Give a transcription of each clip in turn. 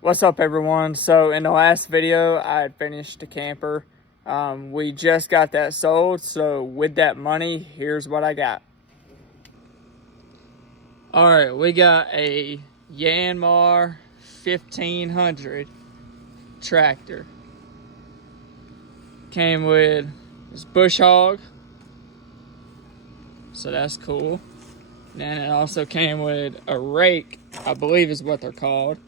What's up, everyone? So in the last video, I had finished the camper. We just got that sold, so with that money, here's what I got. All right, we got a Yanmar 1500 tractor. Came with this bush hog, so that's cool. Then it also came with a rake, I believe is what they're called.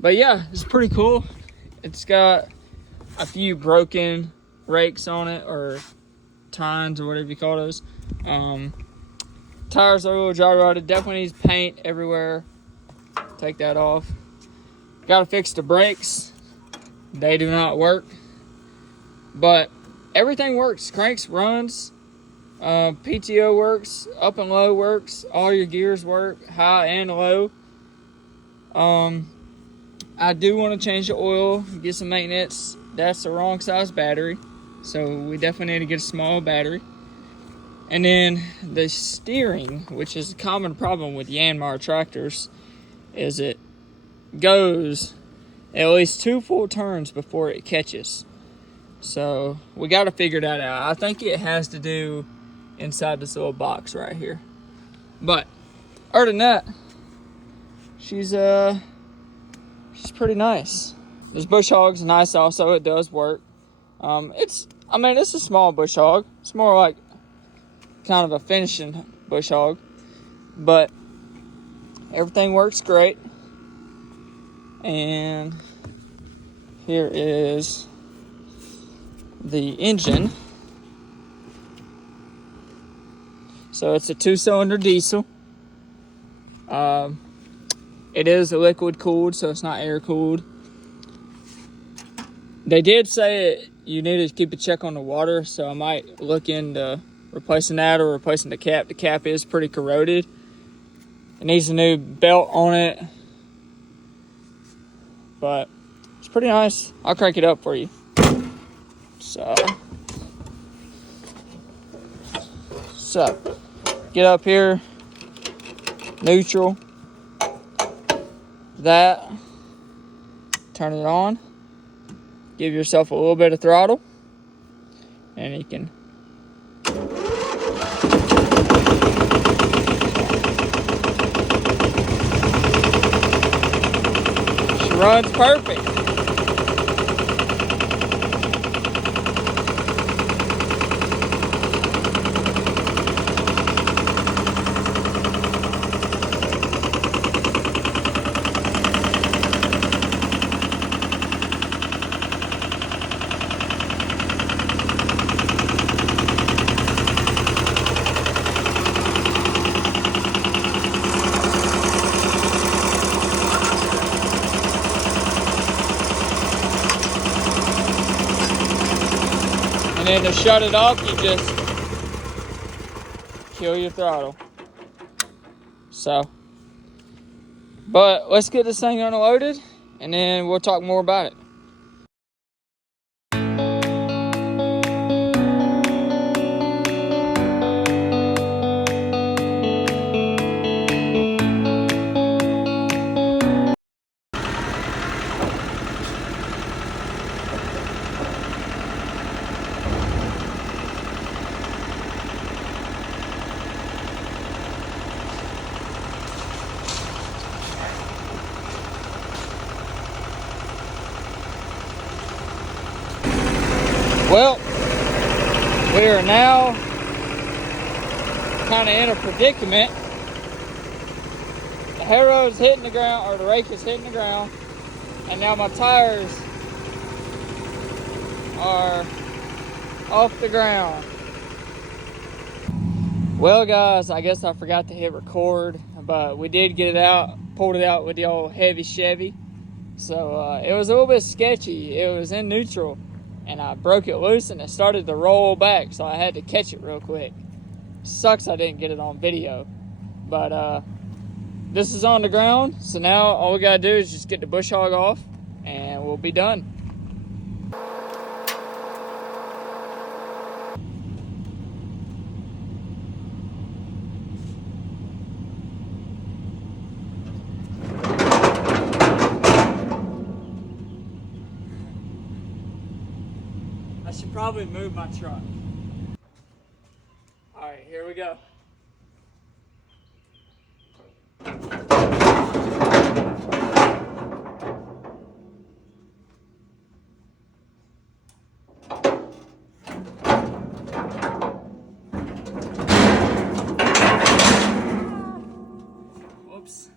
But yeah, it's pretty cool. It's got a few broken rakes on it, or tines, or whatever you call those. Tires are a little dry rotted. Definitely needs paint everywhere. Take that off. Gotta fix the brakes. They do not work. But everything works. Cranks, runs. PTO works. Up and low works. All your gears work. High and low. I do want to change the oil, get some maintenance. That's the wrong size battery, so we definitely need to get a small battery. And then the steering, which is a common problem with Yanmar tractors, is it goes at least 2 full turns before it catches. So we got to figure that out. I think it has to do inside this little box right here. But other than that, she's pretty nice. This bush hog's nice also. It does work. It's a small bush hog. It's more like kind of a finishing bush hog. But everything works great. And here is the engine. So it's a 2-cylinder diesel. It is a liquid cooled, so it's not air cooled. They did say you need to keep a check on the water, so I might look into replacing that or replacing the cap. The cap is pretty corroded. It needs a new belt on it, but it's pretty nice. I'll crank it up for you. So get up here, neutral. That, turn it on, give yourself a little bit of throttle, and you can she runs perfect. And then to shut it off, you just kill your throttle. So, but let's get this thing unloaded, and then we'll talk more about it. Well, we are now kind of in a predicament. The harrow is hitting the ground, or the rake is hitting the ground, and now my tires are off the ground. Well, guys, I guess I forgot to hit record, but we did get it out, pulled it out with the old heavy Chevy. So it was a little bit sketchy. It was in neutral, and I broke it loose and it started to roll back, so I had to catch it real quick. Sucks I didn't get it on video, but this is on the ground, so now all we gotta do is just get the bush hog off and we'll be done. I should probably move my truck. All right, here we go. Whoops.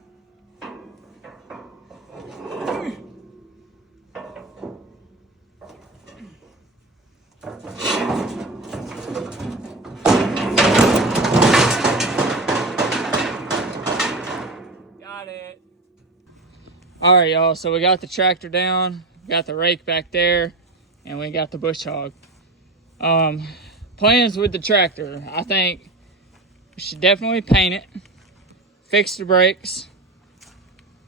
Got it. All right, y'all, so we got the tractor down, got the rake back there, and we got the bush hog. Plans with the tractor, I think we should definitely paint it, fix the brakes,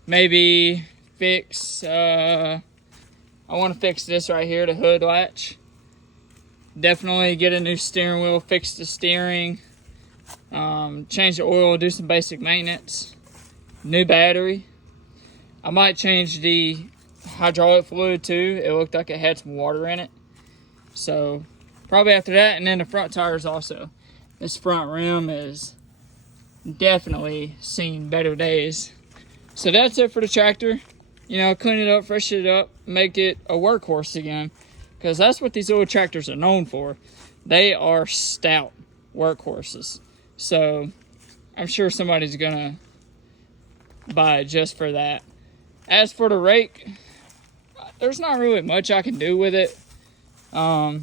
maybe fix, I want to fix this right here, the hood latch. Definitely get a new steering wheel, fix the steering, change the oil, do some basic maintenance, new battery. I might change the hydraulic fluid too. It looked like it had some water in it. So probably after that, and then the front tires also. This front rim is definitely seen better days. So that's it for the tractor. You know, clean it up, freshen it up, make it a workhorse again. Because that's what these old tractors are known for. They are stout workhorses. So I'm sure somebody's gonna buy it just for that. As for the rake, there's not really much I can do with it. I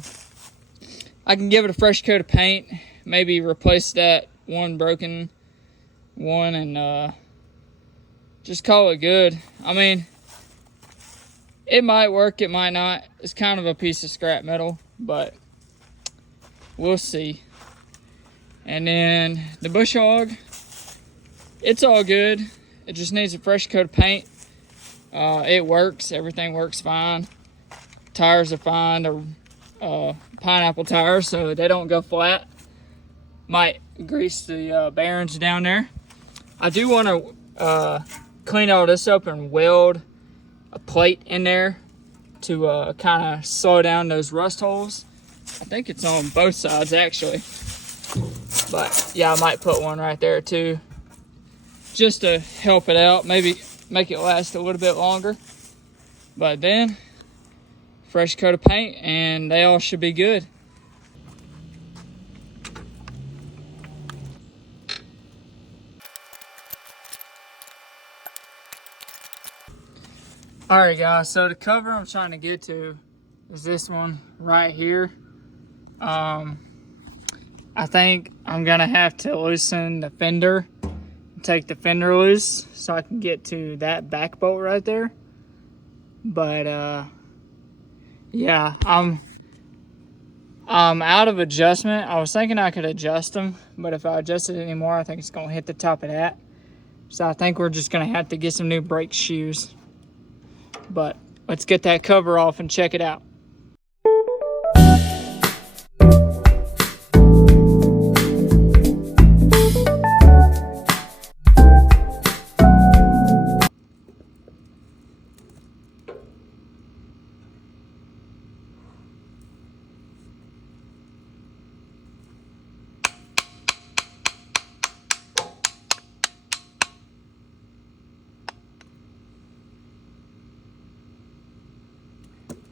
can give it a fresh coat of paint, maybe replace that one broken one, and just call it good. I mean, it might work, it might not. It's kind of a piece of scrap metal, but we'll see. And then the bush hog, it's all good. It just needs a fresh coat of paint. It works, everything works fine. Tires are fine, they're pineapple tires, so they don't go flat. Might grease the bearings down there. I do want to clean all this up and weld a plate in there to kind of slow down those rust holes. I think it's on both sides actually, but yeah, I might put one right there too, just to help it out, maybe make it last a little bit longer. But then fresh coat of paint and they all should be good. All right, guys, so the cover I'm trying to get to is this one right here. I think I'm gonna have to loosen the fender, take the fender loose so I can get to that back bolt right there. But yeah, I'm out of adjustment. I was thinking I could adjust them, but if I adjust it anymore, I think it's gonna hit the top of that. So I think we're just gonna have to get some new brake shoes. But let's get that cover off and check it out.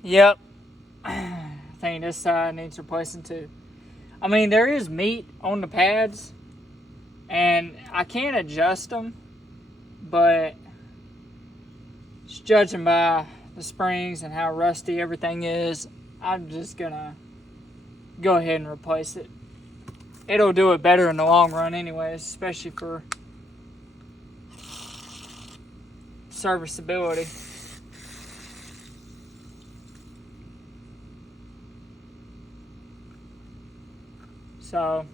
Yep, I think this side needs replacing too. I mean, there is meat on the pads, and I can adjust them, but just judging by the springs and how rusty everything is, I'm just gonna go ahead and replace it. It'll do it better in the long run anyways, especially for serviceability. So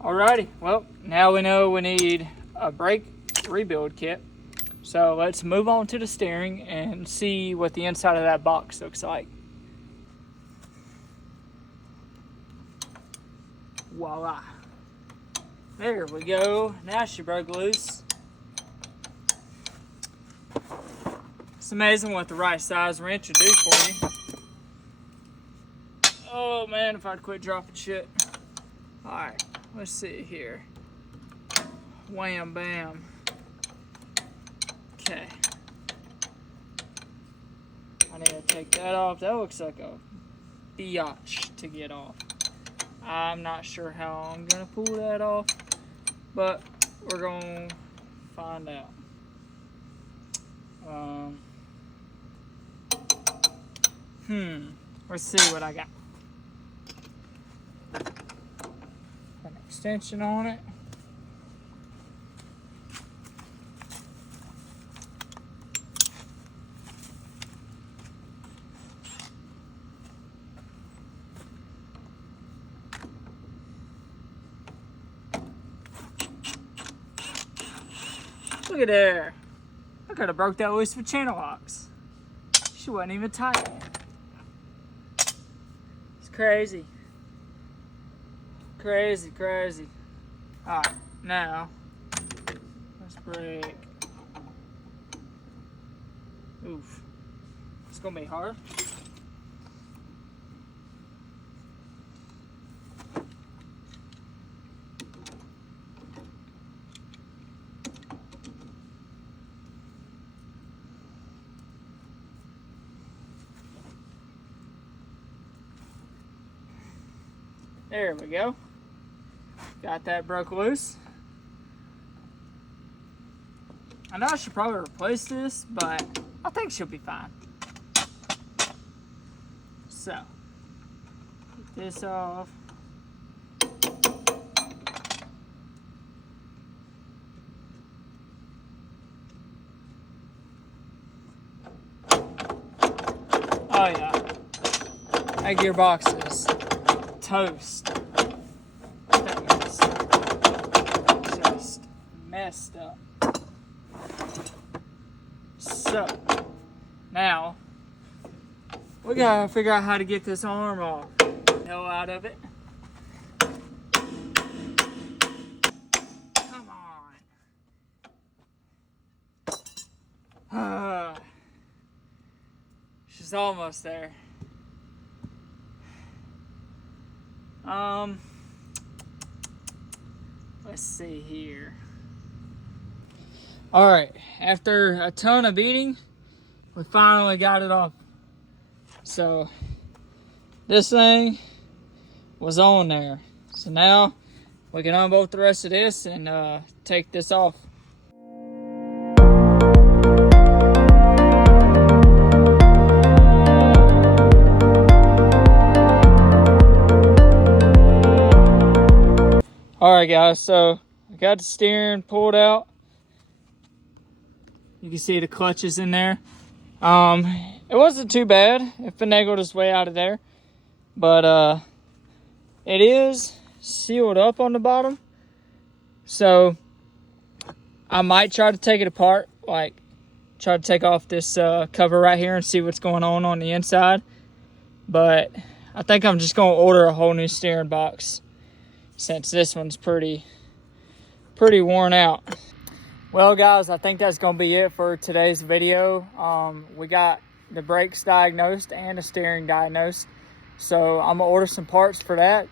alrighty, well, now we know we need a brake rebuild kit. So let's move on to the steering and see what the inside of that box looks like. Voila. There we go. Now she broke loose. It's amazing what the right size wrench will do for you. Oh man, if I'd quit dropping shit. Alright, let's see here. Wham bam. Okay. I need to take that off. That looks like a biatch to get off. I'm not sure how I'm gonna pull that off, but we're gonna find out. Let's see what I got. An extension on it. Look at there. I could have broke that loose with channel locks. She wasn't even tight. It's crazy. Crazy, crazy. Alright, now let's break. Oof. It's gonna be hard. There we go. Got that broke loose. I know I should probably replace this, but I think she'll be fine. So, get this off. Oh yeah, that gearbox is toast. That is just messed up. So now we gotta figure out how to get this arm off. Hell out of it. Come on. She's almost there. Let's see here. All right, after a ton of beating, we finally got it off. So this thing was on there. So now we can unbolt the rest of this and take this off. Alright guys, so I got the steering pulled out. You can see the clutches in there. It wasn't too bad. It finagled its way out of there. But it is sealed up on the bottom. So I might try to take it apart. Like try to take off this cover right here and see what's going on the inside. But I think I'm just going to order a whole new steering box, since this one's pretty worn out. Well guys, I think that's gonna be it for today's video. We got the brakes diagnosed and the steering diagnosed, so I'm gonna order some parts for that,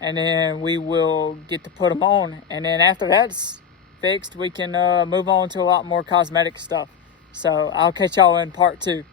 and then we will get to put them on, and then after that's fixed we can move on to a lot more cosmetic stuff. So I'll catch y'all in part 2.